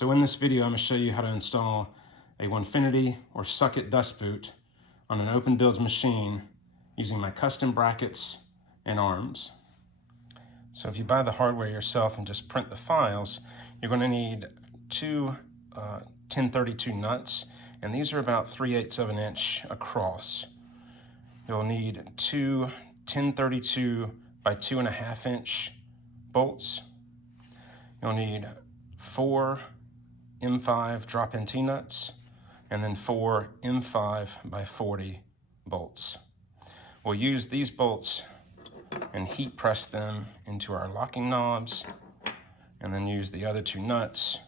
So in this video, I'm going to show you how to install a Onefinity or Suckit Dust Boot on an Openbuilds machine using my custom brackets and arms. So if you buy the hardware yourself and just print the files, you're going to need two 1032 nuts, and these are about 3/8 of an inch across. You'll need two 1032 by 2.5 inch bolts. You'll need 4 M5 drop-in T-nuts, and then 4 M5 by 40 bolts. We'll use these bolts and heat press them into our locking knobs, and then use the other 2 nuts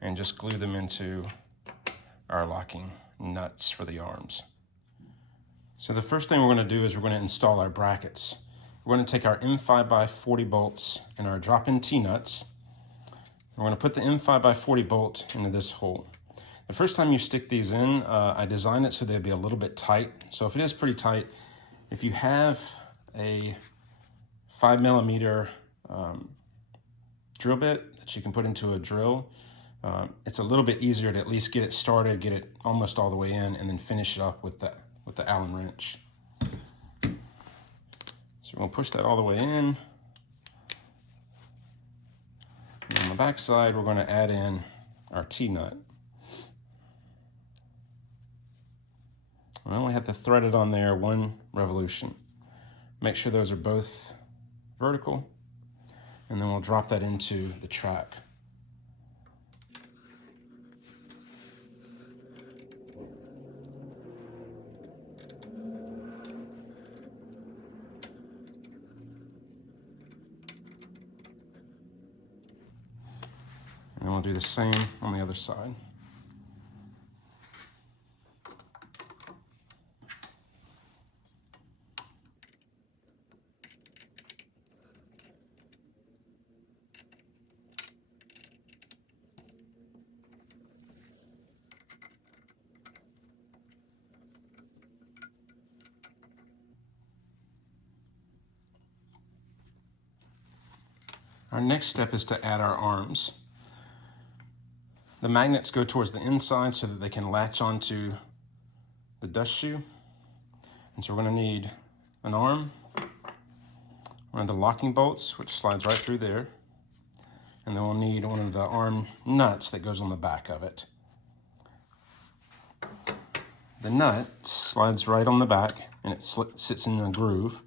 and just glue them into our locking nuts for the arms. So the first thing we're going to do is we're going to install our brackets. We're going to take our M5 by 40 bolts and our drop-in T-nuts. We're going to put the M5 by 40 bolt into this hole. The first time you stick these in, I designed it so they'd be a little bit tight. So if it is pretty tight, if you have a 5mm drill bit that you can put into a drill, it's a little bit easier to at least get it started, get it almost all the way in, and then finish it up with the Allen wrench. So we're going to push that all the way in. And on the back side, we're going to add in our T-nut. I only have to thread it on there 1 revolution. Make sure those are both vertical, and then we'll drop that into the track. And then we'll do the same on the other side. Our next step is to add our arms. The magnets go towards the inside so that they can latch onto the dust shoe. And so we're going to need an arm, one of the locking bolts, which slides right through there, and then we'll need one of the arm nuts that goes on the back of it. The nut slides right on the back, and it sits in a groove.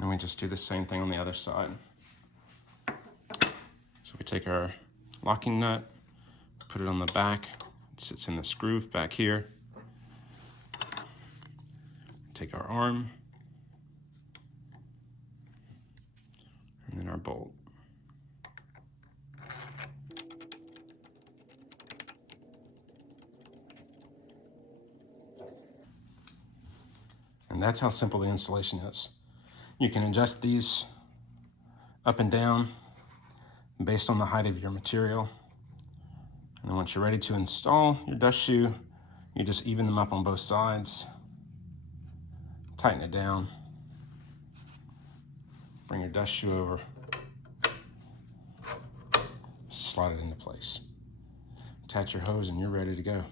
And we just do the same thing on the other side. So we take our locking nut, put it on the back, it sits in this groove back here. Take our arm, and then our bolt. And that's how simple the installation is. You can adjust these up and down based on the height of your material. And then once you're ready to install your dust shoe, you just even them up on both sides, tighten it down, bring your dust shoe over, slide it into place. Attach your hose and you're ready to go.